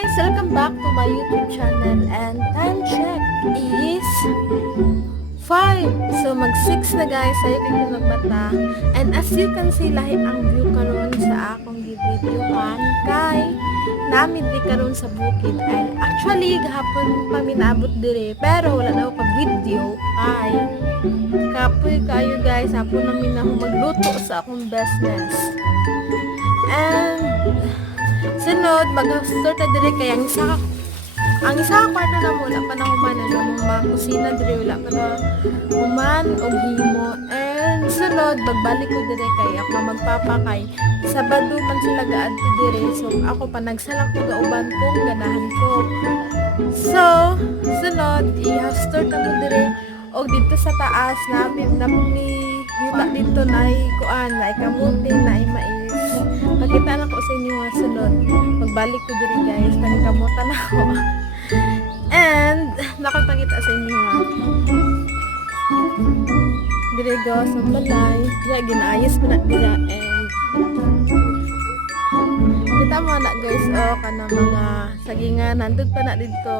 guys! Welcome back to my YouTube channel and time check is 5. So mag 6 na guys, sayo dito ng bata. And as you can see, lahi ang view karon sa akong videohan kay namin di karon sa bukid. And actually, gahapon pa minabot dire, pero wala na ako pag-video. Ay, kapoy kayo guys, hapon namin ako magluto sa akong business. And sunod, mag-start na dire kaya ang isa kwarto na mo, wala pa na humanan na mga kusina dire, wala pa na human o himo. And sunod, magbalik ko dire kay ako magpapakay. Sabado man sila gaadto dire, so ako pa nagsalang ko gauban kong ganahan ko. So, sunod, i-start na mo dire o dito sa taas namin yuta dito na kuan, na kamuti, na mais. Makita na ko sa inyo nga sunod. Magbalik ko diri guys, nagkamutan ako. And nakapangita sa inyo nga. Diri go sa balay, ya ginaayos mo na dira and kita mo na guys, oh kana mga sagingan nandun pa na dito.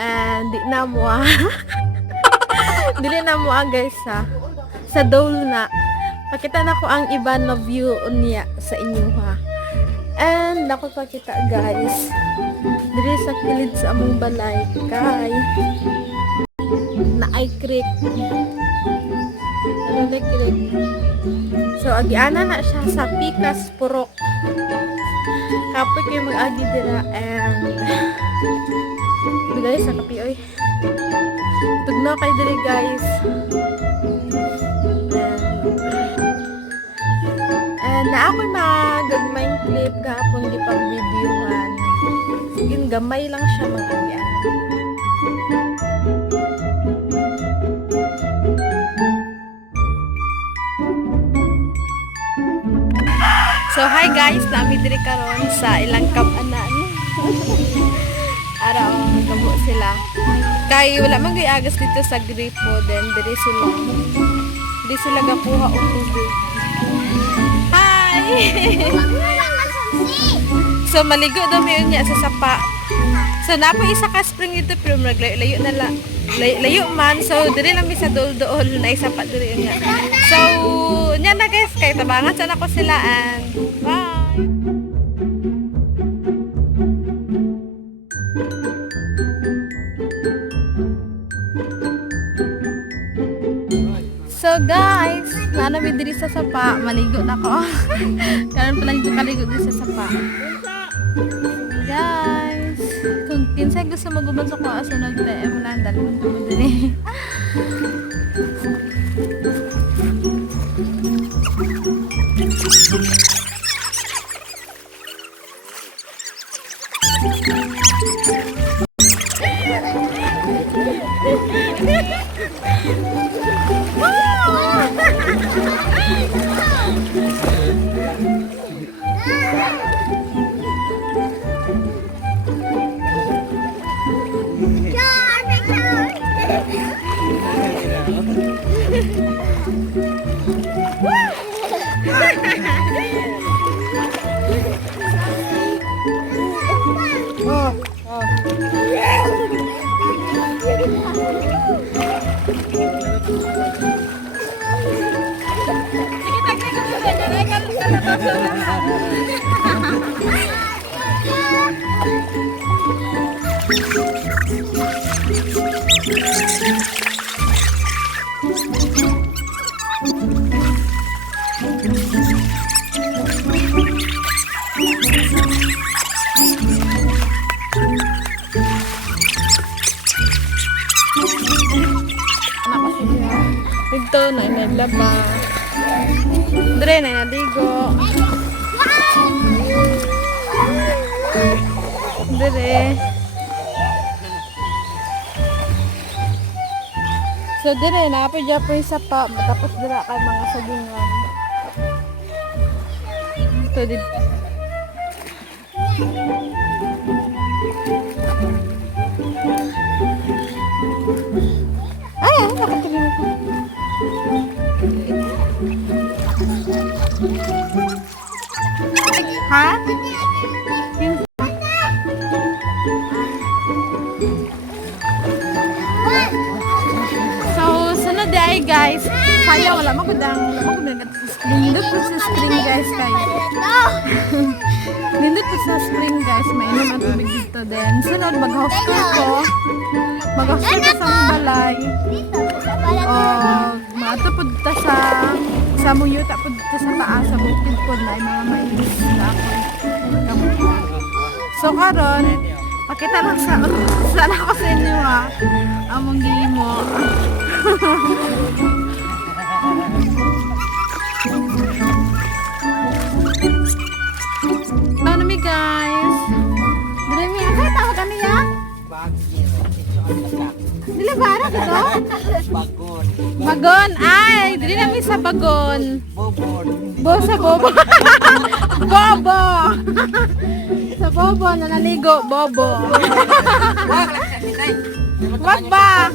And di na mo dili na mo guys sa dole na. Pakita na ko ang iba na view niya sa inyo ha. And ako pakita guys. Diri sa kilid sa among balay kay na ay creek. Ano na creek? So agiana na siya sa Pikas Purok. Kapoy kayo mag-agi dira and guys sa kapi oy. Tugnaw kay diri guys. Na ako'y magagmayng clip kahapon di pang videohan. Yung gamay lang siya mga yan. So hi guys, nami diri karon sa ilang kabanan. Araw gabo sila. Kay wala man gyud agas dito sa gripo, then diri sila gapuha og tubig. So maligo daw may unya sa sapa. So napo isa ka spring ito pero maglayo na layo man. So diri lang mi sa dol-dol na isa pa diri unya. So nya na guys, kay tabangan sana ko sila and bye. So guys, nanami diri sa sapa, maligo na ko. Karon pa lang dito kaligo diri sa sapa. Guys, kung kinsay gusto maguban sa kuha sunod PM lang dalon mo diri. Ito na inaglaba. Dre na inaligo. Dre. So dre na pa japo yung sapa, tapos dira kay mga sagingan. Ito din. Ay, nakatuloy ko. Ha? Okay guys, sayang wala mo kudang nindot po sa spring guys kayo. Nindot po sa spring guys, mainom ang tubig dito din. Sunod mag-house tour ko. Mag-house tour ko sa balay. Maato po dito sa muyuta po dito sa taas, sa bukid po na ay mga mais na ako. So karon, pakita lang sana ako sa inyo ha. Among gimo. Ano mi guys? Dili mi asa tawag kami ya? Dili bara dito? Bagon. Bagon. Ay, dili na mi sa bagon. Bobon. Sa bobo. Bobo. Sa bobo na naligo, bobo. Wag ba?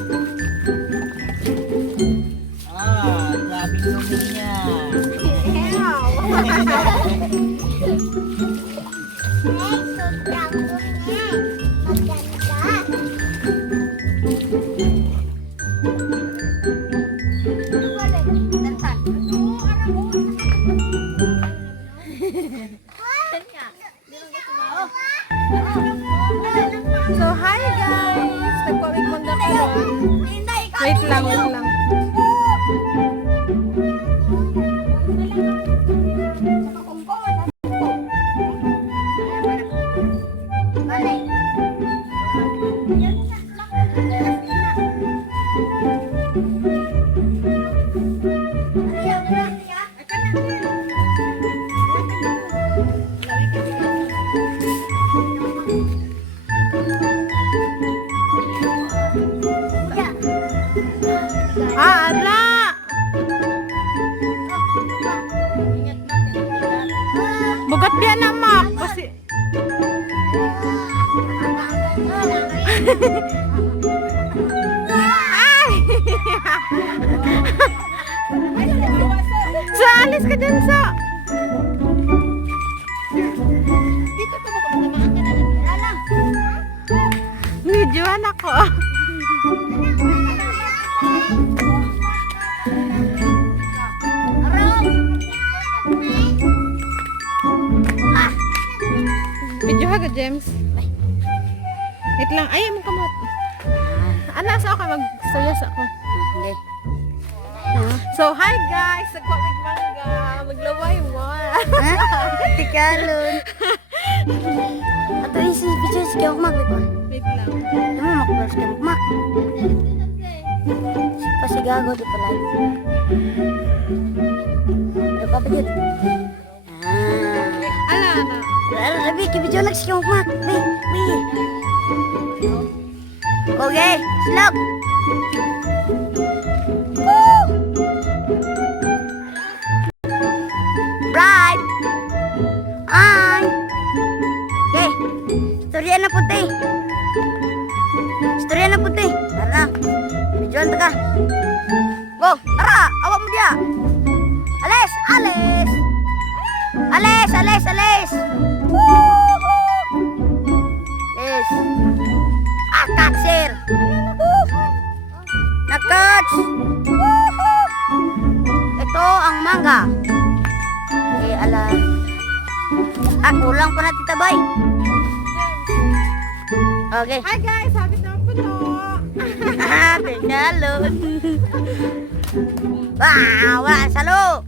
Grabe naman niya. So, hi guys! Nagpawig muna kayo. Wait lang. Ara! Bugat dia na map kasi ay! So, alis ka dyan sa videoan ako. Video ha ka, James. Wait lang. Ay, mo kamot. Ana, sa ako mag-storyas ako. So, hi guys! Nagpawig mangga. Maglaway mo. Tikalon. Ato isi video sige ako magbibo. Wait lang. Ano makbars ka mak? Pasigago di pala. Ano pa pagid? Ana. Labi ki video lang sige ako mak. Bi. Okay, slap. Right. Ay. Okay. Storya na puti. Tara. Videoan ta ka. Go. Tara. Awak mo dia. Alis. Yes. Katsir. Nakats. Ito ang mangga. Ala. Kulang pa na tita bay. Okay. Hi guys! Sabi na po no. Tinggalon. Wala salo.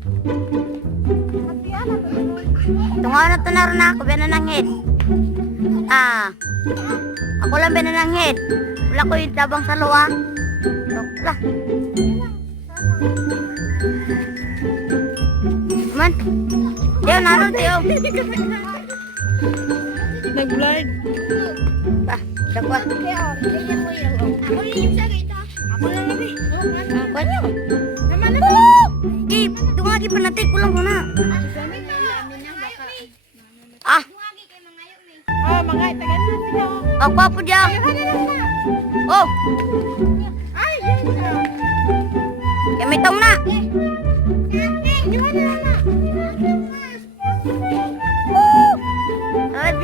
Tungo na to na ako binanangin. Ako lang binanangin. Wala ko yung tabang salo Wala. Man. Tiyo, naroon tiyo. Nag-blurred. Dagwa. Banyo. Tungagi pa natin. Kulang ko na. Mga itagan na sila. Ako po dyan. Oh. Ay, yan siya. Kamitong na.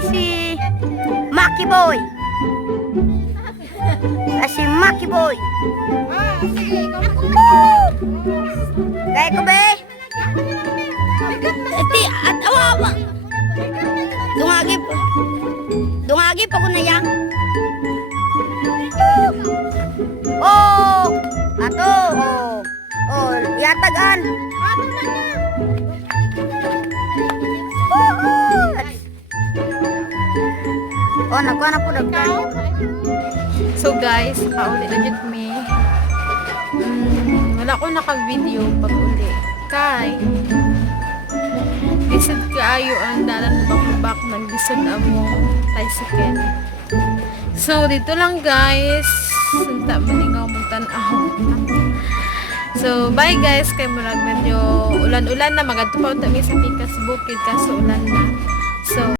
Si Maki Boy. Si Maki Boy. Sige. Sakay ko, be. Iti, at awa. Dungagi pa ko na yan. Oh, ato, oh. Oh, yatagan. Oh, nakuha na po dagdag. So guys, nakauli legit me. Wala ko naka-video pag uli. Kay, lisod kaayo ang dalan bak naglisod amo tricycle. So, dito lang guys. Sunta maningaw mong tanaw. So, bye guys. Kay murag medyo ulan-ulan na. Magadtupaw tami sa Pikas Bukid kaso ulan na. So,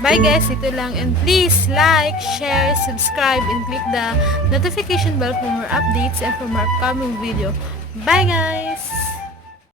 bye guys, ito lang, and please like, share, subscribe, and click the notification bell for more updates and for more upcoming video. Bye guys!